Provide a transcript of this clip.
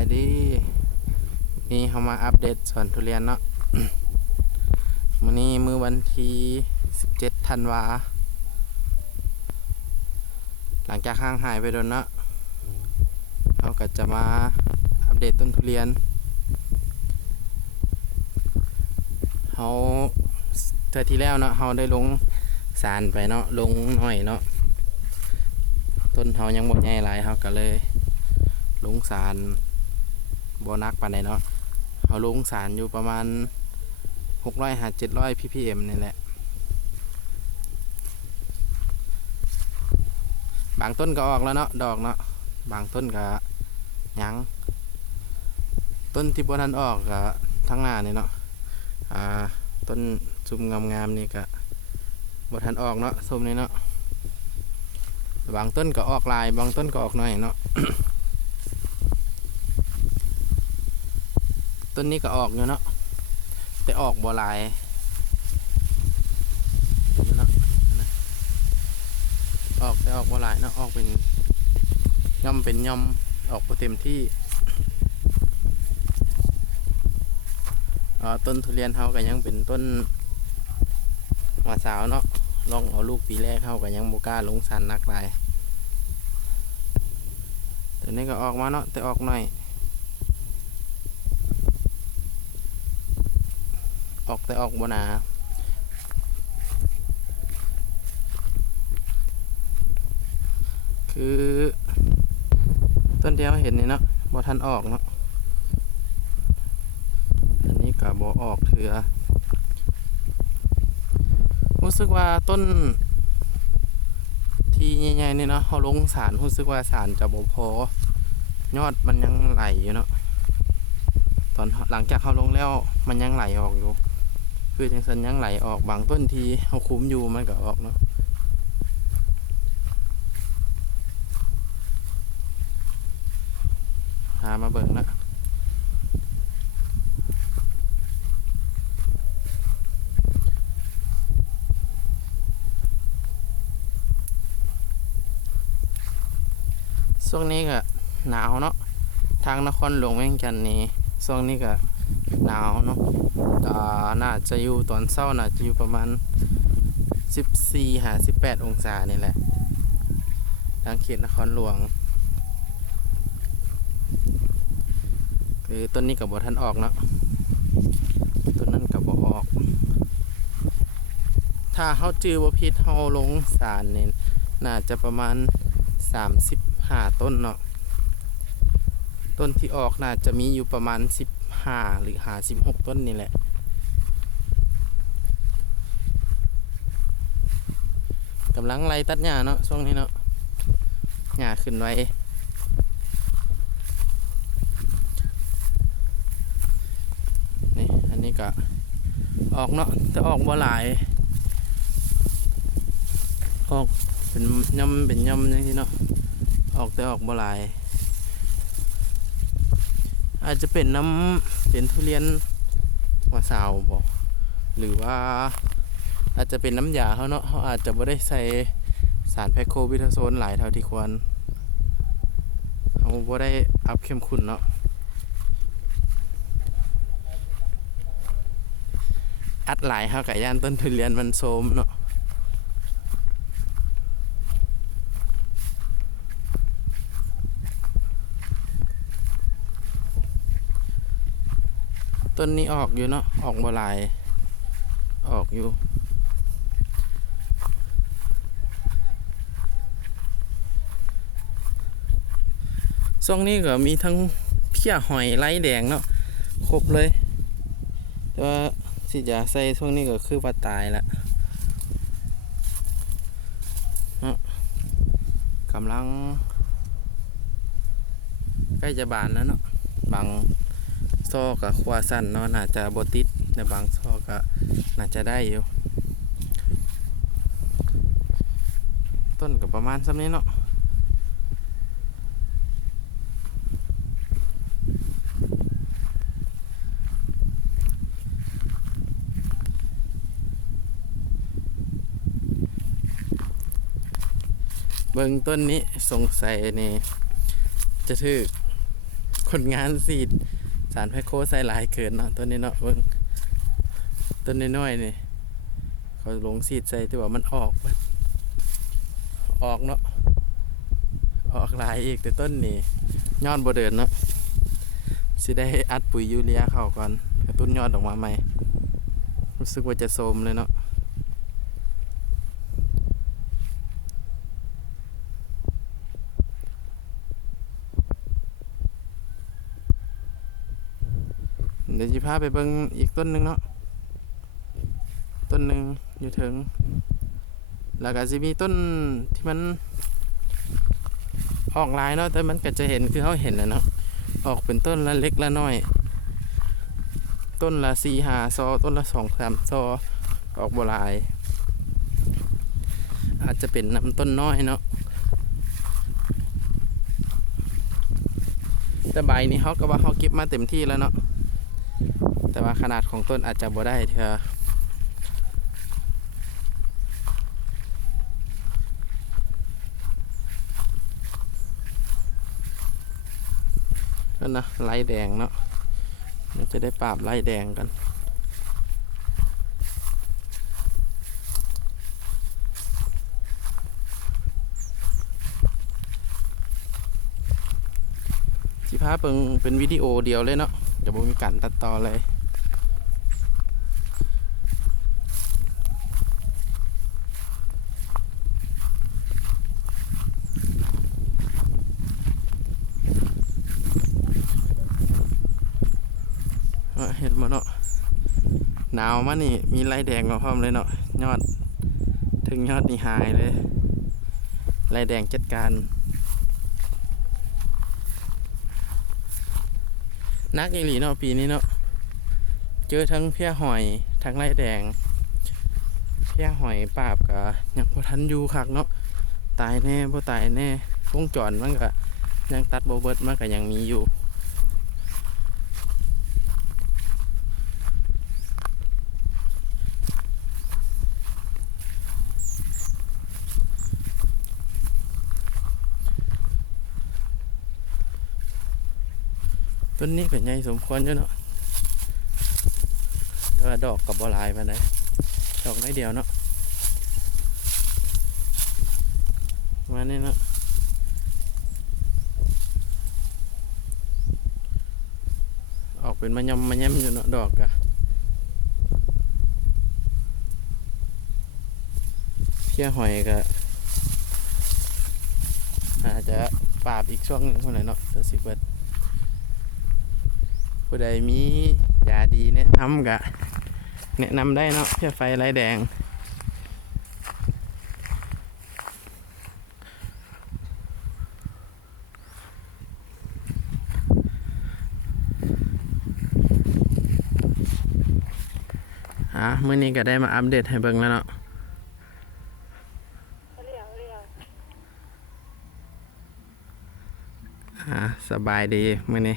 ายดีนี่เขามาอัปเดตสวนทุเรียนเนาะ มื้อนี้มื้อวันที่17ธันวาหลังจากห่างหายไปโดนเนาะเราก็จะมาอัปเดตต้นทุเรียนเขาเทื่อที่แล้วเนาะเขาได้ลงสารไปเนาะลงหน่อยเนาะต้นเขายังบ่ใหญ่หลายเขาก็เลยลงสารบ่นักปานใดเนาะเขาลงสารอยู่ประมาณ600-700 ppm นี่แหละบางต้นก็ออกแล้วเนาะดอกเนาะบางต้นก็ยังต้นที่บ่ทันออกก็ทั้งหน้านี่เนาะต้นซุ่มงามๆนี่ก็บ่ทันออกเนาะส้มนี่เนาะบางต้นก็ออกลายบางต้นก็ออกน้อยเนาะ ต้นนี้ก็ออกอยู่เนาะแต่ออกบ่หลายเนาะออกแต่ออกบ่หลายเนาะออกเป็นย่อมเป็นย่อมออกบ่เต็มที่ต้นทุเรียนเฮาก็ยังเป็นต้นหัวสาวเนาะลองเอาลูกปีแรกเฮาก็ยังบ่กล้าลงสารหนักหลายตัวนี้ก็ออกมาเนาะแต่ออกน้อยออกแต่ออกบ่หนาคือต้นเดียวเห็นนี่เนาะบ่ทันออกเนาะอันนี้ก็บ่ออกเถือรู้สึกว่าต้นที่ใหญ่ๆนี่เนาะเขาลงสารรู้สึกว่าสารจะบ่พอยอดมันยังไหลอยู่เนาะตอนหลังจากเขาลงแล้วมันยังไหลออกอยู่คือจังซั่นยังไหลออกบางต้นที่เขาคุ้มอยู่มันก็ออกเนาะมาเบิ่งนะช่วงนี้ก็หนาวเนาะทางนครหลวงเวียงจันทน์นี่ช่วงนี้ก็หนาวเนาะน่าจะอยู่ตอนเช้าน่าจะอยู่ประมาณ14-18 องศานี่แหละทางเขตนครหลวงคือต้นนี้กับบ่ทันออกเนาะต้นนั้นกับบ่ออกถ้าเขาจื้อบ่ผิดเขาลงสารนี่น่าจะประมาณ35ต้นเนาะต้นที่ออกน่าจะมีอยู่ประมาณ15หรือ56ต้นนี่แหละกำลังไล่ตัดหญ้าเนาะช่วงนี้เนาะหญ้าขึ้นไว้นี่อันนี้ก็ออกเนาะแต่ออกบ่หลายออกเป็นย่อมอย่างนี้เนาะออกแต่ออกบ่หลายอาจจะเป็นเป็นทุเรียนหัวสาวบ่หรือว่าอาจจะเป็นน้ำยาเขาเนาะเขาอาจจะไม่ได้ใส่สารแพคโควิทาโซนหลายเท่าที่ควรเขาไม่ได้อัพเข้มข้นเนาะอัดหลายเขากับย่านต้นทุเรียนมันโทรมเนาะต้นนี้ออกอยู่เนาะออกบ่หลายออกอยู่ช่วงนี้ก็มีทั้งเพี้ยหอยไร้แดงเนาะครบเลยแต่ว่าสิจะใส่ช่วงนี้ก็คือว่าตายแล้วเนาะกำลังใกล้จะบานแล้วเนาะบางซอกับขวาสั้นเนาะน่าจะบติดแต่บางซอก็น่าจะได้อยู่ต้นก็ประมาณซ้ำนี้เนาะเบิ่งต้นนี้สงสัยนี่จะถือ คนงานสีดสารไพโคใส่หลายเกินเนาะต้นนี้เนาะเบิ่งต้นน้อยๆนี่เขาลงสีดใส่แต่ว่ามันออกเบิดออกเนาะออกหลายอีกแต่ต้นนี่ยอดบ่เดินเนาะสิได้อัดปุ๋ยยูเรียเข้าก่อนกระตุ้นยอดออกมาใหม่รู้สึกว่าจะโทรมเลยเนาะเดี๋ยวจะพาไปเบิ่งอีกต้นหนึ่งเนาะต้นหนึ่งอยู่ถึงแล้วก็จะมีต้นที่มันออกหลายเนาะแต่มันก็จะเห็นคือเขาเห็นแหละเนาะออกเป็นต้นละเล็กละน้อยต้นละ4-5 ซอต้นละ2-3 ซอออกบ่หลายอาจจะเป็นน้ำต้นน้อยเนาะแต่ใบนี้เขาก็ว่าเขาเก็บมาเต็มที่แล้วเนาะแต่ว่าขนาดของต้นอาจจะบ่ได้เถอะนั่นนะไล่แดงเนาะมันจะได้ปราบไล่แดงกันสิพาเปิงเป็นวิดีโอเดียวเลยเนาะเดี๋ยวผมมีการตัดต่อเลยเห็นมาเนาะหนาวมานี่มีไล่แดงมาพร้อมเลยเนาะยอดถึงยอดนี่หายเลยไล่แดงจัดการนักอีหลีเนาะปีนี้เนาะเจอทั้งเพี้ยหอยทั้งไล่แดงเพี้ยหอยปราบกับยังบ่ทันอยู่คักเนาะตายแน่บ่ตายแน่วงจรมันก็ยังตัดบ่เบิดมันก็ยังมีอยู่ต้นนี้ก็ใหญ่สมควรอยู่เนาะแต่ว่าดอกกับบ่หลายปานใดดอกน้อยเดียวเนาะมานี่เนาะออกเป็นมะยำมะแย้มอยู่เนาะดอกกะเพี้ยหอยก็อาจจะปราบอีกช่วงหนึงคนไหนเนาะตัวสิเบิดผู้ใดมียาดีแนะนำกะแนะนำได้เนาะเพี้ยไฟลายแดงมื้อนี้ก็ได้มาอัปเดตให้เบิ่งแล้วเนาะสบายดีมื้อนี้